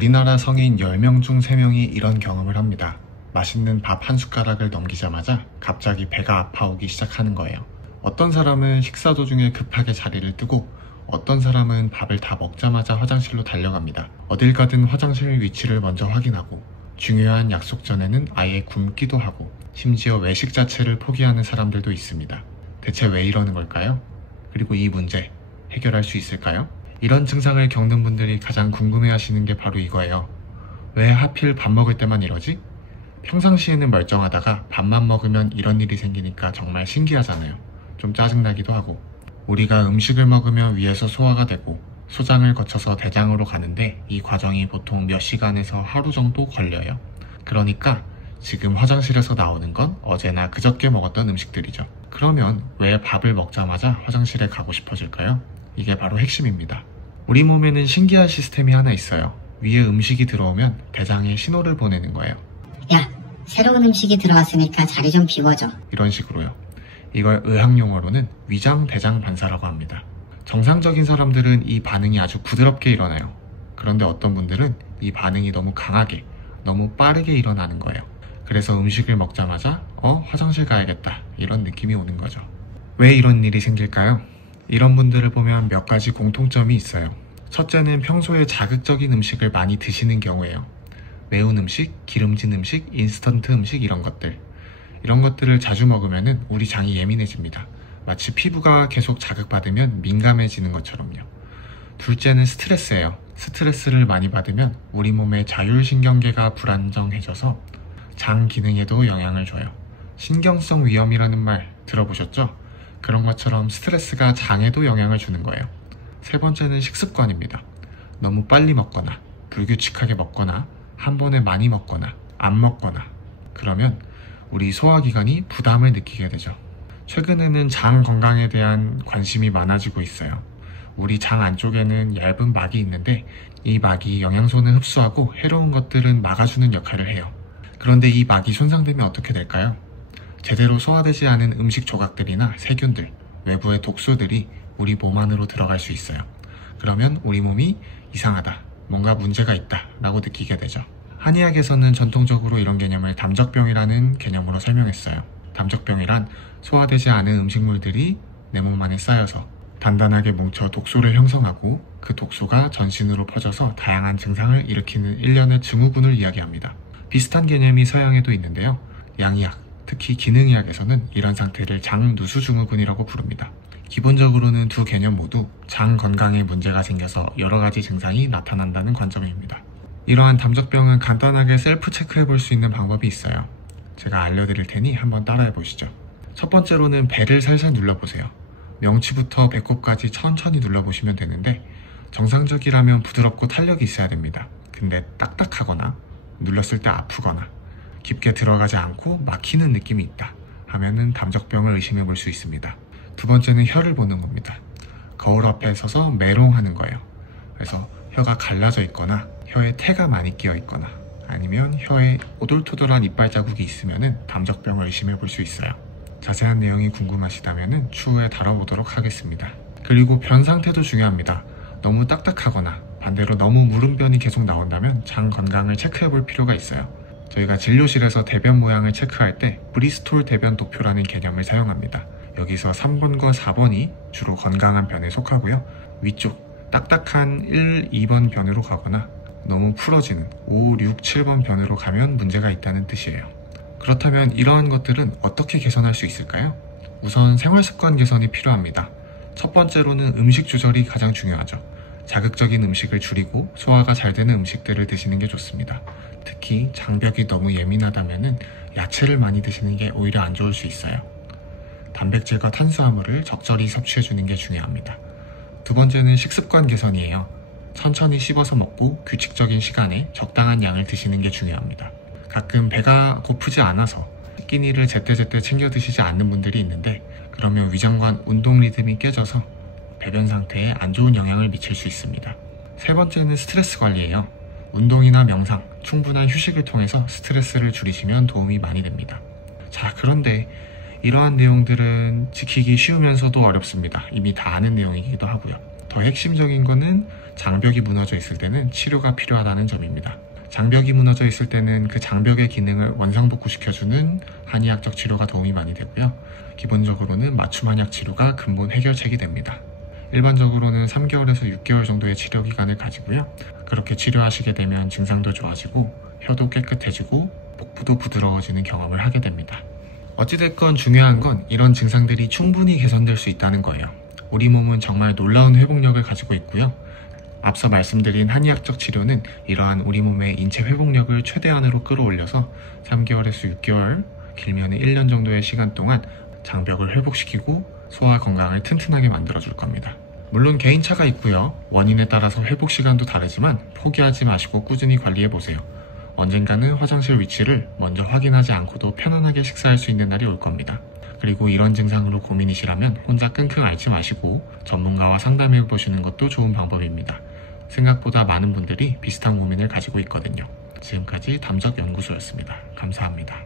우리나라 성인 10명 중 3명이 이런 경험을 합니다. 맛있는 밥 한 숟가락을 넘기자마자 갑자기 배가 아파오기 시작하는 거예요. 어떤 사람은 식사 도중에 급하게 자리를 뜨고 어떤 사람은 밥을 다 먹자마자 화장실로 달려갑니다. 어딜 가든 화장실 위치를 먼저 확인하고 중요한 약속 전에는 아예 굶기도 하고 심지어 외식 자체를 포기하는 사람들도 있습니다. 대체 왜 이러는 걸까요? 그리고 이 문제 해결할 수 있을까요? 이런 증상을 겪는 분들이 가장 궁금해하시는 게 바로 이거예요. 왜 하필 밥 먹을 때만 이러지? 평상시에는 멀쩡하다가 밥만 먹으면 이런 일이 생기니까 정말 신기하잖아요. 좀 짜증나기도 하고. 우리가 음식을 먹으면 위에서 소화가 되고 소장을 거쳐서 대장으로 가는데 이 과정이 보통 몇 시간에서 하루 정도 걸려요. 그러니까 지금 화장실에서 나오는 건 어제나 그저께 먹었던 음식들이죠. 그러면 왜 밥을 먹자마자 화장실에 가고 싶어질까요? 이게 바로 핵심입니다. 우리 몸에는 신기한 시스템이 하나 있어요. 위에 음식이 들어오면 대장에 신호를 보내는 거예요. 야, 새로운 음식이 들어왔으니까 자리 좀 비워줘. 이런 식으로요. 이걸 의학용어로는 위장-대장 반사라고 합니다. 정상적인 사람들은 이 반응이 아주 부드럽게 일어나요. 그런데 어떤 분들은 이 반응이 너무 강하게, 너무 빠르게 일어나는 거예요. 그래서 음식을 먹자마자 화장실 가야겠다 이런 느낌이 오는 거죠. 왜 이런 일이 생길까요? 이런 분들을 보면 몇 가지 공통점이 있어요. 첫째는 평소에 자극적인 음식을 많이 드시는 경우예요. 매운 음식, 기름진 음식, 인스턴트 음식 이런 것들을 자주 먹으면 우리 장이 예민해집니다. 마치 피부가 계속 자극받으면 민감해지는 것처럼요. 둘째는 스트레스예요. 스트레스를 많이 받으면 우리 몸의 자율신경계가 불안정해져서 장 기능에도 영향을 줘요. 신경성 위염이라는 말 들어보셨죠? 그런 것처럼 스트레스가 장에도 영향을 주는 거예요. 세 번째는 식습관입니다. 너무 빨리 먹거나 불규칙하게 먹거나 한 번에 많이 먹거나 안 먹거나 그러면 우리 소화기관이 부담을 느끼게 되죠. 최근에는 장 건강에 대한 관심이 많아지고 있어요. 우리 장 안쪽에는 얇은 막이 있는데 이 막이 영양소는 흡수하고 해로운 것들은 막아주는 역할을 해요. 그런데 이 막이 손상되면 어떻게 될까요? 제대로 소화되지 않은 음식 조각들이나 세균들, 외부의 독소들이 우리 몸 안으로 들어갈 수 있어요. 그러면 우리 몸이 이상하다, 뭔가 문제가 있다 라고 느끼게 되죠. 한의학에서는 전통적으로 이런 개념을 담적병이라는 개념으로 설명했어요. 담적병이란 소화되지 않은 음식물들이 내 몸 안에 쌓여서 단단하게 뭉쳐 독소를 형성하고 그 독소가 전신으로 퍼져서 다양한 증상을 일으키는 일련의 증후군을 이야기합니다. 비슷한 개념이 서양에도 있는데요. 양의학, 특히 기능의학에서는 이런 상태를 장누수증후군이라고 부릅니다. 기본적으로는 두 개념 모두 장 건강에 문제가 생겨서 여러 가지 증상이 나타난다는 관점입니다. 이러한 담적병은 간단하게 셀프 체크해 볼 수 있는 방법이 있어요. 제가 알려드릴 테니 한번 따라해 보시죠. 첫 번째로는 배를 살살 눌러보세요. 명치부터 배꼽까지 천천히 눌러보시면 되는데 정상적이라면 부드럽고 탄력이 있어야 됩니다. 근데 딱딱하거나 눌렀을 때 아프거나 깊게 들어가지 않고 막히는 느낌이 있다 하면은 담적병을 의심해 볼 수 있습니다. 두 번째는 혀를 보는 겁니다. 거울 앞에 서서 메롱하는 거예요. 그래서 혀가 갈라져 있거나 혀에 태가 많이 끼어 있거나 아니면 혀에 오돌토돌한 이빨 자국이 있으면 담적병을 의심해 볼 수 있어요. 자세한 내용이 궁금하시다면 추후에 다뤄보도록 하겠습니다. 그리고 변 상태도 중요합니다. 너무 딱딱하거나 반대로 너무 무른 변이 계속 나온다면 장 건강을 체크해 볼 필요가 있어요. 저희가 진료실에서 대변 모양을 체크할 때 브리스톨 대변 도표라는 개념을 사용합니다. 여기서 3번과 4번이 주로 건강한 변에 속하고요. 위쪽 딱딱한 1, 2번 변으로 가거나 너무 풀어지는 5, 6, 7번 변으로 가면 문제가 있다는 뜻이에요. 그렇다면 이러한 것들은 어떻게 개선할 수 있을까요? 우선 생활습관 개선이 필요합니다. 첫 번째로는 음식 조절이 가장 중요하죠. 자극적인 음식을 줄이고 소화가 잘 되는 음식들을 드시는 게 좋습니다. 특히 장벽이 너무 예민하다면 야채를 많이 드시는 게 오히려 안 좋을 수 있어요. 단백질과 탄수화물을 적절히 섭취해주는 게 중요합니다. 두 번째는 식습관 개선이에요. 천천히 씹어서 먹고 규칙적인 시간에 적당한 양을 드시는 게 중요합니다. 가끔 배가 고프지 않아서 끼니를 제때제때 챙겨 드시지 않는 분들이 있는데 그러면 위장관 운동 리듬이 깨져서 배변 상태에 안 좋은 영향을 미칠 수 있습니다. 세 번째는 스트레스 관리예요. 운동이나 명상, 충분한 휴식을 통해서 스트레스를 줄이시면 도움이 많이 됩니다. 자, 그런데 이러한 내용들은 지키기 쉬우면서도 어렵습니다. 이미 다 아는 내용이기도 하고요. 더 핵심적인 거는 장벽이 무너져 있을 때는 치료가 필요하다는 점입니다. 장벽이 무너져 있을 때는 그 장벽의 기능을 원상복구시켜주는 한의학적 치료가 도움이 많이 되고요. 기본적으로는 맞춤 한약 치료가 근본 해결책이 됩니다. 일반적으로는 3개월에서 6개월 정도의 치료 기간을 가지고요. 그렇게 치료하시게 되면 증상도 좋아지고 혀도 깨끗해지고 복부도 부드러워지는 경험을 하게 됩니다. 어찌됐건 중요한 건 이런 증상들이 충분히 개선될 수 있다는 거예요. 우리 몸은 정말 놀라운 회복력을 가지고 있고요. 앞서 말씀드린 한의학적 치료는 이러한 우리 몸의 인체 회복력을 최대한으로 끌어올려서 3개월에서 6개월, 길면 1년 정도의 시간 동안 장벽을 회복시키고 소화 건강을 튼튼하게 만들어줄 겁니다. 물론 개인차가 있고요. 원인에 따라서 회복 시간도 다르지만 포기하지 마시고 꾸준히 관리해보세요. 언젠가는 화장실 위치를 먼저 확인하지 않고도 편안하게 식사할 수 있는 날이 올 겁니다. 그리고 이런 증상으로 고민이시라면 혼자 끙끙 앓지 마시고 전문가와 상담해보시는 것도 좋은 방법입니다. 생각보다 많은 분들이 비슷한 고민을 가지고 있거든요. 지금까지 담적연구소였습니다. 감사합니다.